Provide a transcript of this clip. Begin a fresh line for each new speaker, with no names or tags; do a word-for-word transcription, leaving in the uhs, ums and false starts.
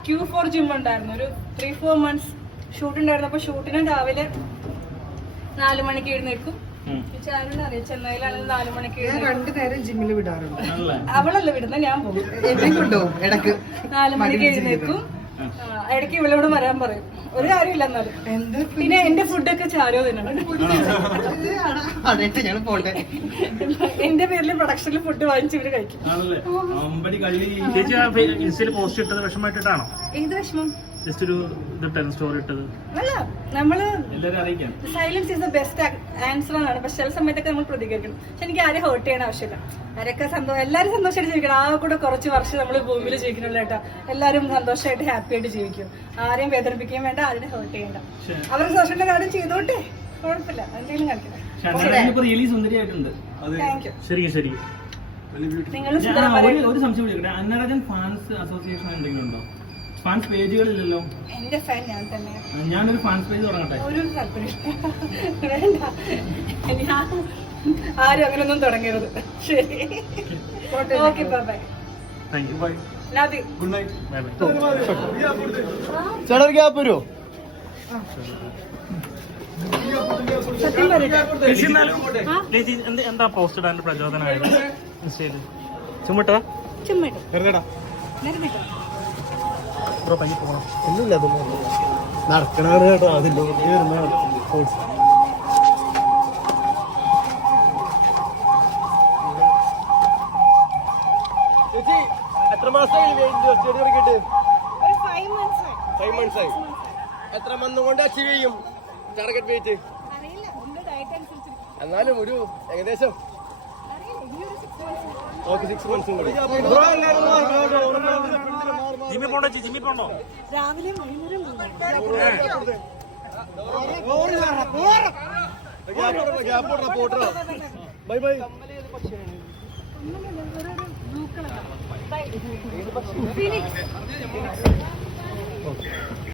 Q four gym ഉണ്ടായിരുന്നു. ഒരു three four months shoot ഉണ്ടായിരുന്നു. അപ്പൊ ഷൂട്ടിന് രാവിലെ നാലു മണിക്ക് എഴുന്നേൽക്കും. അറിയാം ചെന്നൈയിലാണെങ്കിൽ നാലു മണിക്ക്
രണ്ടു നേരം ജിമ്മിൽ വിടാറുണ്ട്.
അവളല്ല വിടുന്നത്, ഞാൻ പോകും.
ഇടക്ക്
നാലു മണിക്ക് എഴുന്നേൽക്കും. ഇടയ്ക്ക് ഇവളോട് വരാൻ പറയും. ഒരു കാര്യമില്ല എന്നാലും. പിന്നെ എന്റെ ഫുഡൊക്കെ ചാരോ തിന്നണം. എന്റെ പേരിൽ പ്രൊഡക്ഷനിൽ ഫുഡ് വാങ്ങിച്ച് ഇവര് കഴിക്കും. ഏത് വിഷമം?
ജസ്റ്റ് ഒരു സ്റ്റോറി ഇട്ടത്
അല്ല, നമ്മള് silence is the best answer എന്നാണ്. പക്ഷെ ചില സമയത്തൊക്കെ നമ്മൾ പ്രതികരിക്കണം. പക്ഷെ എനിക്ക് ആരും ഹേർട്ട് ചെയ്യണ ആവശ്യമില്ല. ആരൊക്കെ സന്തോഷം, എല്ലാവരും സന്തോഷമായിട്ട് ജീവിക്കണം. ആ കൂടെ കുറച്ച് വർഷം നമ്മൾ ഭൂമിയിൽ ജീവിക്കണല്ലോ കേട്ടോ. എല്ലാവരും സന്തോഷമായിട്ട് ഹാപ്പി ആയിട്ട് ജീവിക്കും. ആരെയും വേദനിപ്പിക്കുകയും വേണ്ട, ആരും ഹേർട്ട് ചെയ്യണ്ട. അവർക്ക് സന്തോഷത്തിന്റെ കാര്യം ചെയ്തോട്ടെ, കുഴപ്പമില്ല. എന്തെങ്കിലും കാണിക്കണം. നിങ്ങൾ
ഒരു സംശയം ചോദിക്കട്ടെ, അന്നരാജൻ ഫാൻസ് അസോസിയേഷൻ എന്തെങ്കിലും ഉണ്ടോ? ഫാൻസ് പേജുകളില്ലല്ലോ.
എന്റെ ഫാൻ ഞാൻ തന്നെ.
ഞാനൊരു ഫാൻസ് പേജ് തുടങ്ങട്ടെ.
ഒരു വേണ്ട, ഞാൻ ആരും അങ്ങനൊന്നും തുടങ്ങരുത്. ശരി, okay, bye.
Thank you, bye.
Love you.
Good night. Bye bye.
ചേട്ടാ ഒരു ഗ്യാപ്പ് വരുമോ?
സത്യം പറയട്ടെ,
എന്താ പോസ്റ്റ് ഇടാൻ പ്രചോദനമായത്? ചുമ്മിട്ടോ
ചുമ്മിട്ടോ
വെറുതെടാ
ബ്രോ പയ്യെ പോകണം.
ഒന്നുമില്ല, അതൊന്നും നടക്കണാണ് കേട്ടോ. അതിൻ്റെ ചേച്ചി എത്ര മാസമായി സ്റ്റഡി തുടങ്ങിയിട്ട്?
ഒരു ഫൈവ് മന്ത്സ് ആയി.
ഫൈവ് മന്ത്സ് ആയി. എത്ര മന്ത് കൊണ്ട് അച്ചീവ് ചെയ്യും ടാർഗറ്റ് വെയിറ്റ്?
അറിയില്ല, എന്റെ ഡയറ്റ് അനുസരിച്ച്.
എന്നാലും ഒരു ഏകദേശം ഓക്കെ സിക്സ് മന്ത്സും കൂടി.
ജിമ്മി പോണ്ടോ? ജിമ്മി പോണ്ടോ?
രാവിലെ വൈകുന്നേരം
bye bye.
Blue colour. Bye. Phoenix.